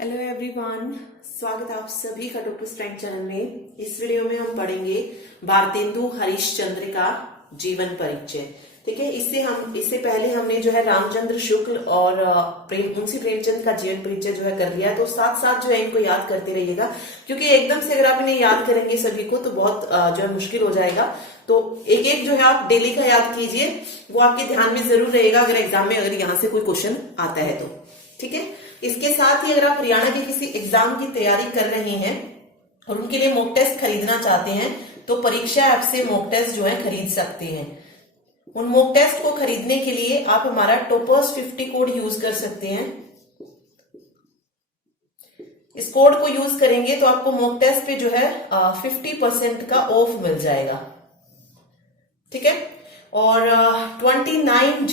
Hello everyone, स्वागत है आप सभी का डॉक्टर स्ट्रेंथ चैनल में। इस वीडियो में हम पढ़ेंगे भारतेंदु हरिश्चंद्र का जीवन परिचय। ठीक है, इससे पहले हमने जो है रामचंद्र शुक्ल और मुंशी प्रेमचंद का जीवन परिचय जो है कर लिया, तो साथ साथ जो है इनको याद करते रहिएगा, क्योंकि एकदम से अगर आप इन्हें याद करेंगे सभी को तो बहुत जो है मुश्किल हो जाएगा। तो एक एक जो है आप डेली का याद कीजिए, वो आपके ध्यान में जरूर रहेगा अगर एग्जाम में अगर यहाँ से कोई क्वेश्चन आता है तो। ठीक है, इसके साथ ही अगर आप हरियाणा के किसी एग्जाम की तैयारी कर रहे हैं और उनके लिए मॉक टेस्ट खरीदना चाहते हैं तो परीक्षा ऐप से मॉक टेस्ट जो है खरीद सकते हैं। उन मॉक टेस्ट को खरीदने के लिए आप हमारा टॉपर्स 50 कोड यूज कर सकते हैं। इस कोड को यूज करेंगे तो आपको मॉक टेस्ट पे जो है 50% का ऑफ मिल जाएगा। ठीक है, और 29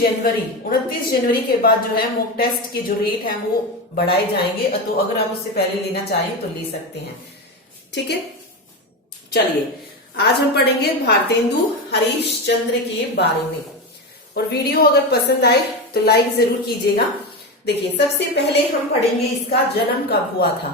जनवरी के बाद जो है मॉक टेस्ट के जो रेट है वो बढ़ाए जाएंगे, तो अगर आप उससे पहले लेना चाहें तो ले सकते हैं। ठीक है, चलिए आज हम पढ़ेंगे भारतेंदु हरिश्चंद्र के बारे में, और वीडियो अगर पसंद आए तो लाइक जरूर कीजिएगा। देखिए, सबसे पहले हम पढ़ेंगे इसका जन्म कब हुआ था।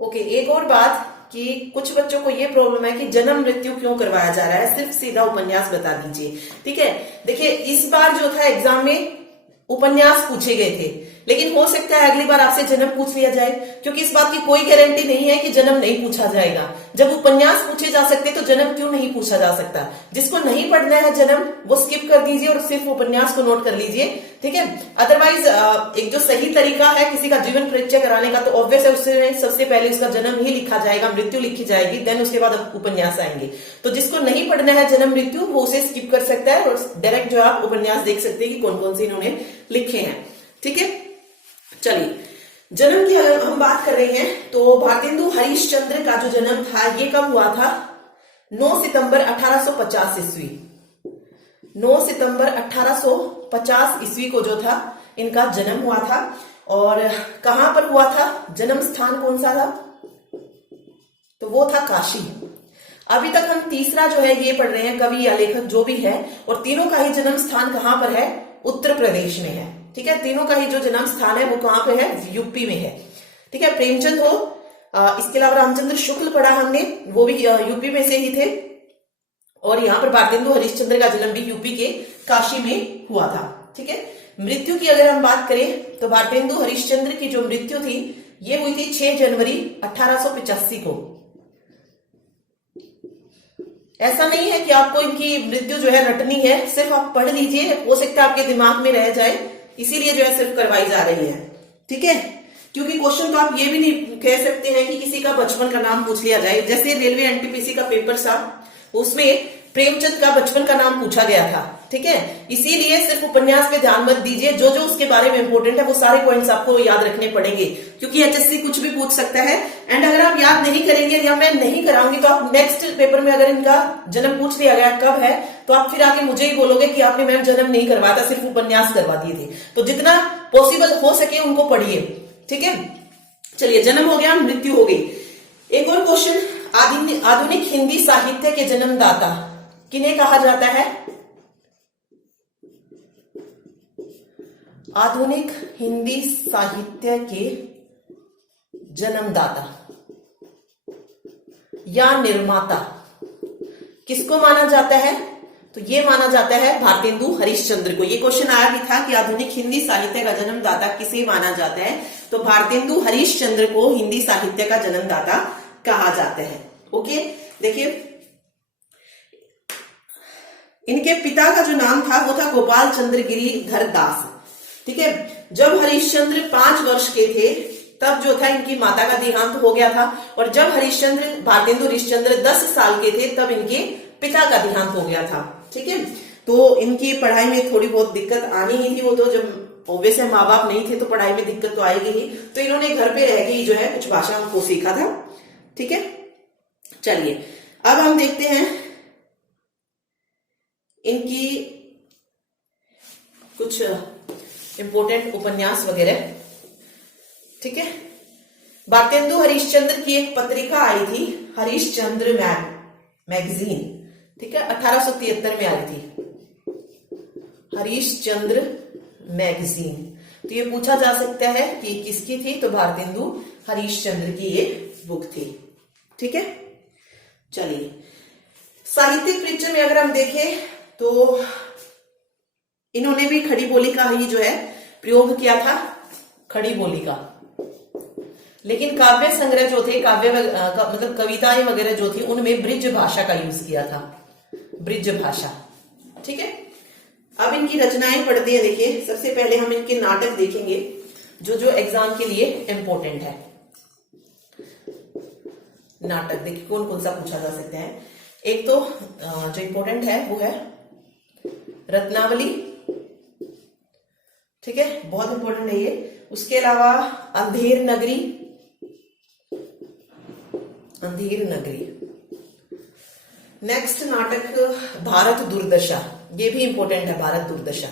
ओके, एक और बात कि कुछ बच्चों को ये प्रॉब्लम है कि जन्म मृत्यु क्यों करवाया जा रहा है, सिर्फ सीधा उपन्यास बता दीजिए। ठीक है, देखिए इस बार जो था एग्जाम में उपन्यास पूछे गए थे, लेकिन हो सकता है अगली बार आपसे जन्म पूछ लिया जाए, क्योंकि इस बात की कोई गारंटी नहीं है कि जन्म नहीं पूछा जाएगा। जब उपन्यास पूछे जा सकते तो जन्म क्यों नहीं पूछा जा सकता। जिसको नहीं पढ़ना है जन्म वो स्किप कर दीजिए और सिर्फ उपन्यास को नोट कर लीजिए। ठीक है, अदरवाइज एक जो सही तरीका है किसी का जीवन परिचय कराने का, तो ऑब्वियस है उससे सबसे पहले उसका जन्म ही लिखा जाएगा, मृत्यु लिखी जाएगी, देन उसके बाद उपन्यास आएंगे। तो जिसको नहीं पढ़ना है जन्म मृत्यु वो उसे स्किप कर सकता है और डायरेक्ट जो आप उपन्यास देख सकते हैं कि कौन कौन से इन्होंने लिखे हैं। ठीक है, चलिए जन्म की अगर हम बात कर रहे हैं तो भारतेंदु हरिश्चंद्र का जो जन्म था ये कब हुआ था? 9 सितंबर 1850 ईस्वी। 9 सितंबर 1850 ईस्वी को जो था इनका जन्म हुआ था। और कहां पर हुआ था, जन्म स्थान कौन सा था? तो वो था काशी। अभी तक हम तीसरा जो है ये पढ़ रहे हैं, कवि या लेखक जो भी है, और तीनों का ही जन्म स्थान कहां पर है? उत्तर प्रदेश में है। ठीक है, तीनों का ही जो जन्म स्थान है वो कहां पे है? यूपी में है। ठीक है, प्रेमचंद हो, इसके अलावा रामचंद्र शुक्ल पढ़ा हमने, वो भी यूपी में से ही थे, और यहाँ पर भारतेंदु हरिश्चंद्र का जन्म भी यूपी के काशी में हुआ था। ठीक है, मृत्यु की अगर हम बात करें तो भारतेंदु हरिश्चंद्र की जो मृत्यु थी ये हुई थी 6 जनवरी 1885 को। ऐसा नहीं है कि आपको इनकी मृत्यु जो है रटनी है, सिर्फ आप पढ़ लीजिए, हो सकता है आपके दिमाग में रह जाए, इसीलिए जो है सिर्फ करवाई जा रही है। ठीक है, क्योंकि क्वेश्चन तो आप ये भी नहीं कह सकते हैं कि किसी का बचपन का नाम पूछ लिया जाए। जैसे रेलवे एनटीपीसी का पेपर था, उसमें प्रेमचंद का बचपन का नाम पूछा गया था। ठीक है, इसीलिए सिर्फ उपन्यास पे ध्यान मत दीजिए, जो जो उसके बारे में इंपॉर्टेंट है वो सारे पॉइंट्स आपको याद रखने पड़ेंगे, क्योंकि एचएससी कुछ भी पूछ सकता है। एंड अगर आप याद नहीं करेंगे या मैं नहीं कराऊंगी तो आप नेक्स्ट पेपर में अगर इनका जन्म पूछ लिया गया कब है तो आप फिर आके मुझे ही बोलोगे कि आपने मैम जन्म नहीं करवाया था, सिर्फ उपन्यास करवा दिए थे। तो जितना पॉसिबल हो सके उनको पढ़िए। ठीक है, चलिए जन्म हो गया, मृत्यु हो गई। एक और क्वेश्चन, आधुनिक हिंदी साहित्य के जन्मदाता किन्हें कहा जाता है? आधुनिक हिंदी साहित्य के जन्मदाता या निर्माता किसको माना जाता है? तो ये माना जाता है भारतेंदु हरिश्चंद्र को। ये क्वेश्चन आया भी था कि आधुनिक हिंदी साहित्य का जन्मदाता किसे माना जाता है, तो भारतेंदु हरिश्चंद्र को हिंदी साहित्य का जन्मदाता कहा जाता है। ओके, देखिए इनके पिता का जो नाम था वो था गोपाल चंद्र गिरिधर दास। ठीक है, जब हरिश्चंद्र 5 वर्ष के थे तब जो था इनकी माता का देहांत हो गया था, और जब भारतेंदु हरिश्चंद्र 10 साल के थे तब इनके पिता का देहांत हो गया था। ठीक है, तो इनकी पढ़ाई में थोड़ी बहुत दिक्कत आनी ही थी, वो तो जब ऑब्वियस है माँ बाप नहीं थे तो पढ़ाई में दिक्कत तो आएगी ही, तो इन्होंने घर पे रह के ही जो है कुछ भाषा को सीखा था। ठीक है, चलिए अब हम देखते हैं इनकी कुछ इंपॉर्टेंट उपन्यास वगैरह। ठीक है, भारतेंदु हरिश्चंद्र की एक पत्रिका आई थी, हरिश्चंद्र मैगजीन। ठीक है, 1873 में आई थी हरिश्चंद्र मैगजीन। तो ये पूछा जा सकता है कि किसकी थी, तो भारतेंदु हरीशचंद्र की ये बुक थी। ठीक है, चलिए साहित्यिक परिचय में अगर हम देखें तो इन्होंने भी खड़ी बोली का ही जो है प्रयोग किया था, खड़ी बोली का। लेकिन काव्य संग्रह जो थे, मतलब कविताएं वगैरह जो थी, उनमें ब्रिज भाषा का यूज किया था, ब्रिज भाषा। ठीक है, अब इनकी रचनाएं पढ़ते हैं। देखिए सबसे पहले हम इनके नाटक देखेंगे जो जो एग्जाम के लिए इंपॉर्टेंट है। नाटक देखिए कौन कौन सा पूछा जा सकता है। एक तो जो इंपॉर्टेंट है वो है रत्नावली। ठीक है, बहुत इंपॉर्टेंट है ये। उसके अलावा अंधेर नगरी, अंधेर नगरी। नेक्स्ट नाटक भारत दुर्दशा, ये भी इंपॉर्टेंट है, भारत दुर्दशा,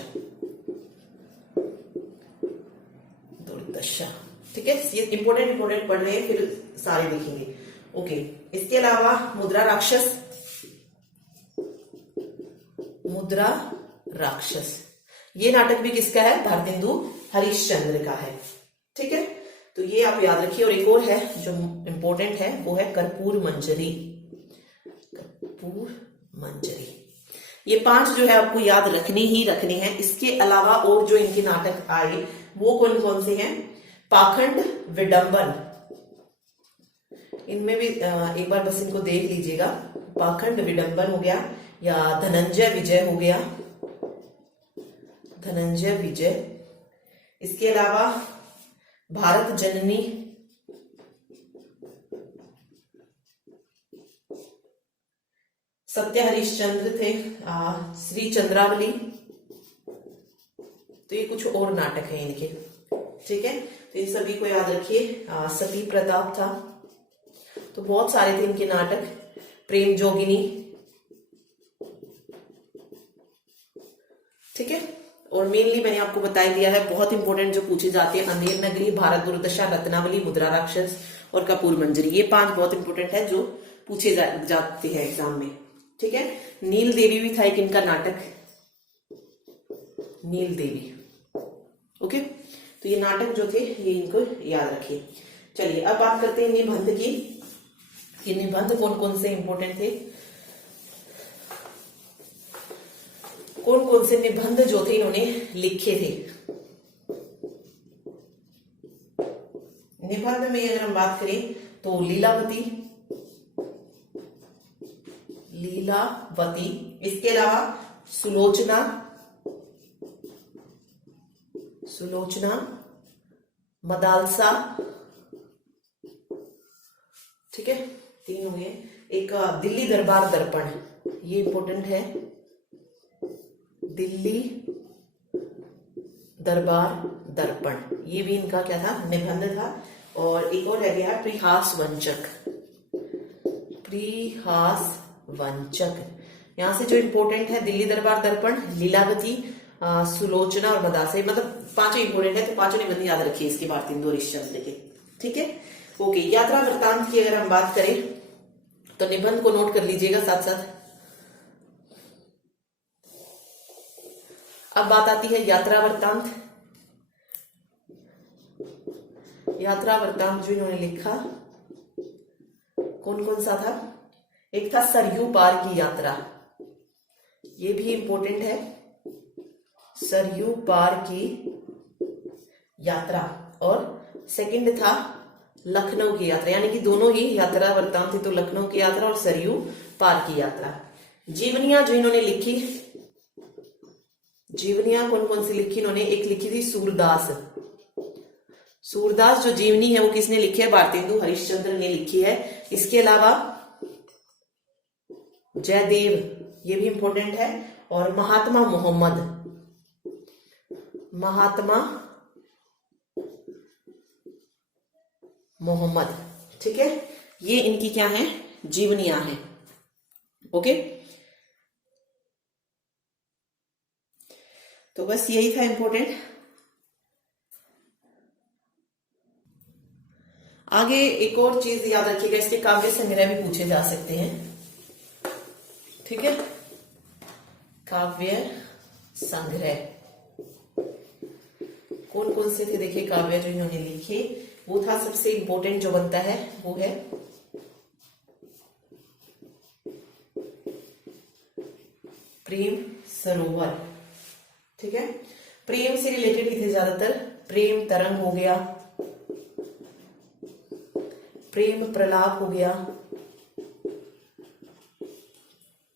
दुर्दशा। ठीक है, ये इंपॉर्टेंट पढ़ रहे हैं, फिर सारे देखेंगे। ओके, इसके अलावा मुद्रा राक्षस, मुद्रा राक्षस, ये नाटक भी किसका है, भारतेंदु हरीशचंद्र का है। ठीक है, तो ये आप याद रखिए। और एक और है जो इंपॉर्टेंट है, वो है कर्पूर मंजरी, कर्पूर मंजरी। ये 5 जो है आपको याद रखने ही रखने हैं। इसके अलावा और जो इनके नाटक आए वो कौन कौन से हैं, पाखंड विडंबन, इनमें भी एक बार बस इनको देख लीजिएगा। पाखंड विडंबन हो गया, या धनंजय विजय हो गया, धनंजय विजय। इसके अलावा भारत जननी, सत्य हरिश्चंद्र थे, श्री चंद्रावली। तो ये कुछ और नाटक हैं इनके। ठीक है, तो इन सभी को याद रखिए। सती प्रताप था, तो बहुत सारे थे इनके नाटक। प्रेम जोगिनी। ठीक है, और मेनली मैंने आपको बता दिया है बहुत इंपॉर्टेंट जो पूछे जाते हैं, अंधेर नगरी, भारत दुर्दशा, रत्नावली, मुद्रा राक्षस और कर्पूर मंजरी। ये 5 बहुत इंपॉर्टेंट है जो पूछे जाते हैं एग्जाम में। ठीक है, नील देवी भी था एक इनका नाटक, नील देवी। ओके, तो ये नाटक जो थे ये इनको याद रखिए। चलिए अब बात करते हैं निबंध की, कि निबंध कौन कौन से इंपॉर्टेंट थे, कौन कौन से निबंध जो थे इन्होंने लिखे थे। निबंध में अगर हम बात करें तो लीलावती, लीलावती। इसके अलावा सुलोचना, सुलोचना, मदालसा। ठीक है, 3 हो गए। एक दिल्ली दरबार दर्पण, ये इंपॉर्टेंट है, दिल्ली दरबार दर्पण, ये भी इनका क्या था, निबंध था। और एक और रह गया परिहास वंचक, परिहास वंचक। यहां से जो इंपॉर्टेंट है दिल्ली दरबार दर्पण, लीलावती, सुलोचना और मदालसा, मतलब 5 इंपॉर्टेंट है। तो 5 निबंध याद रखिए इसके भारतेंदु हरीशचंद्र के। ठीक है, ओके। यात्रा वृत्तांत की अगर हम बात करें तो निबंध को नोट कर लीजिएगा साथ साथ। अब बात आती है यात्रा वृत्तांत। यात्रा वृत्तांत जो इन्होंने लिखा कौन कौन सा था, एक था सरयू पार की यात्रा, ये भी इंपॉर्टेंट है, सरयू पार की यात्रा। और सेकंड था लखनऊ की यात्रा, यानी कि दोनों ही यात्रा वृत्तांत थी, तो लखनऊ की यात्रा और सरयू पार की यात्रा। जीवनियां जो इन्होंने लिखी, जीवनियां कौन कौन सी लिखी इन्होंने, एक लिखी थी सूरदास। सूरदास जो जीवनी है वो किसने लिखी है, भारतेंदु हरीशचंद्र ने लिखी है। इसके अलावा जयदेव, ये भी इंपॉर्टेंट है। और महात्मा मोहम्मद, महात्मा मोहम्मद। ठीक है, ये इनकी क्या है, जीवनियां हैं। ओके, तो बस यही था इंपॉर्टेंट। आगे एक और चीज याद रखिएगा, इसके काव्य संग्रह भी पूछे जा सकते हैं। ठीक है, काव्य संग्रह कौन कौन से थे देखिए काव्य जो इन्होंने लिखे। वो था सबसे इंपॉर्टेंट जो बनता है वो है प्रेम सरोवर। ठीक है, प्रेम से रिलेटेड ही थे ज्यादातर। प्रेम तरंग हो गया, प्रेम प्रलाप हो गया।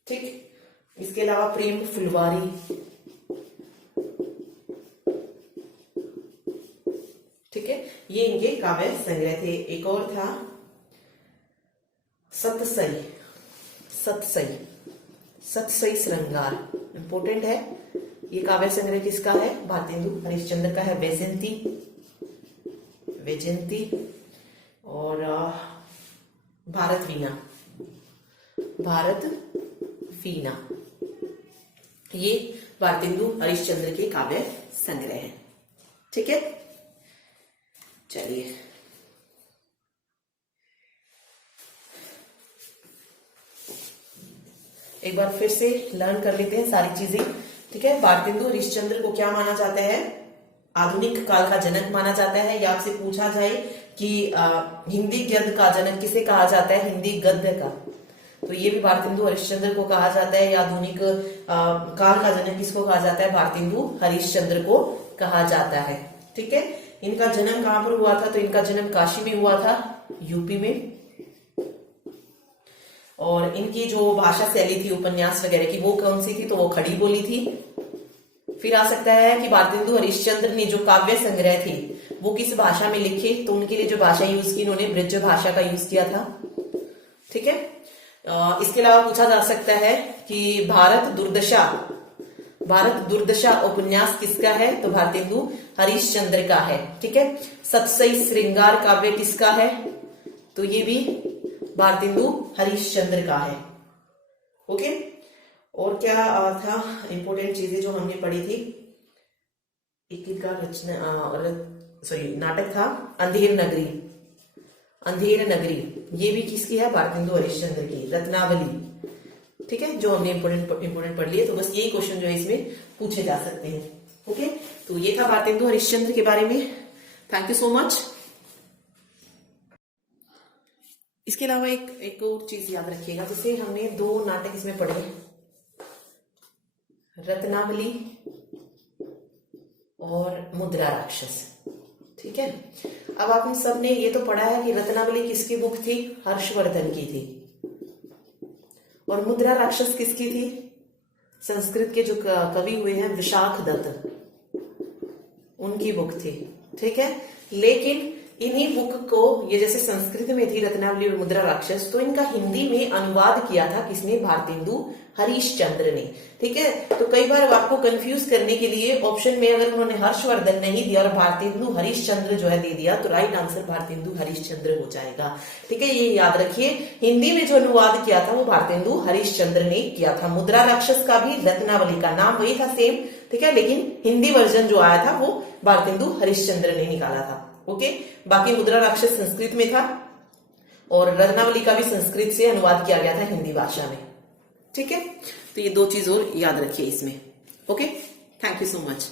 ठीक, इसके अलावा प्रेम फुलवारी, ठीक है, ये इनके काव्य संग्रह थे। एक और था सतसई, सतसई, सतसई श्रृंगार, इंपोर्टेंट है। ये काव्य संग्रह किसका है? भारतेंदु हरिश्चंद्र का है। वैजयंती, वैजयंती और भारत वीणा, भारत वीणा, ये भारतेंदु हरिश्चंद्र के काव्य संग्रह है। ठीक है, चलिए एक बार फिर से लर्न कर लेते हैं सारी चीजें। ठीक है, भारतेंदु हरिश्चंद्र को क्या माना जाता है? आधुनिक काल का जनक माना जाता है। या आपसे पूछा जाए कि हिंदी गद्य का जनक किसे कहा जाता है? हिंदी गद्य का, तो ये भी भारतेंदु हरिश्चंद्र को कहा जाता है। या आधुनिक काल का जनक किसको कहा जाता है? भारतेंदु हरिश्चंद्र को कहा जाता है। ठीक है, इनका जन्म कहां पर हुआ था? तो इनका जन्म काशी में हुआ था, यूपी में। और इनकी जो भाषा शैली थी उपन्यास वगैरह की, वो कौन सी थी? तो वो खड़ी बोली थी। फिर आ सकता है कि भारतेंदु हरिश्चंद्र ने जो काव्य संग्रह थे वो किस भाषा में लिखे? तो उनके लिए जो भाषा यूज की, इन्होंने ब्रज भाषा का यूज किया था। ठीक है, इसके अलावा पूछा जा सकता है कि भारत दुर्दशा, भारत दुर्दशा उपन्यास किसका है? तो भारतेंदु हरिश्चंद्र का है। ठीक है, सतसई श्रृंगार काव्य किसका है? तो ये भी भारतेंदु हरिश्चंद्र का है। ओके, और क्या था इंपॉर्टेंट चीजें जो हमने पढ़ी थी? एक का रचना, सॉरी, नाटक था अंधेर नगरी, अंधेर नगरी, ये भी किसकी है? भारतेंदु हरिश्चंद्र की। रत्नावली, ठीक है, जो हमने इंपोर्टेंट पढ़ लिए। तो बस यही क्वेश्चन जो है इसमें पूछे जा सकते हैं। ओके, तो ये था भारतेंदु हरिश्चंद्र के बारे में। Thank you so much. इसके अलावा एक और चीज याद रखिएगा, जैसे हमने 2 नाटक इसमें पढ़े, रत्नावली और मुद्रा राक्षस। ठीक है, अब आपने सबने ये तो पढ़ा है कि रत्नावली किसकी बुक थी? हर्षवर्धन की थी। और मुद्रा राक्षस किसकी थी? संस्कृत के जो कवि हुए हैं विशाख दत्त, उनकी बुक थी। ठीक है, लेकिन इन्हीं बुक को, ये जैसे संस्कृत में थी रत्नावली और मुद्रा राक्षस, तो इनका हिंदी में अनुवाद किया था किसने? भारतेंदु हरिश्चंद्र ने। ठीक है, तो कई बार आपको कंफ्यूज करने के लिए ऑप्शन में अगर उन्होंने हर्षवर्धन नहीं दिया और भारतेंदु हरिश्चंद्र जो है दे दिया, तो राइट आंसर भारतेंदु हरिश्चंद्र हो जाएगा। ठीक है, ये याद रखिए, हिंदी में जो अनुवाद किया था वो भारतेंदु हरिश्चंद्र ने किया था। मुद्रा राक्षस का भी रत्नावली का नाम वही था, सेम। ठीक है, लेकिन हिंदी वर्जन जो आया था वो भारतेंदु हरिश्चंद्र ने निकाला था। ओके, बाकी मुद्रा राक्षस संस्कृत में था और रत्नावली का भी संस्कृत से अनुवाद किया गया था हिंदी भाषा में। ठीक है, तो ये 2 चीज और याद रखिए इसमें। Okay, thank you so much.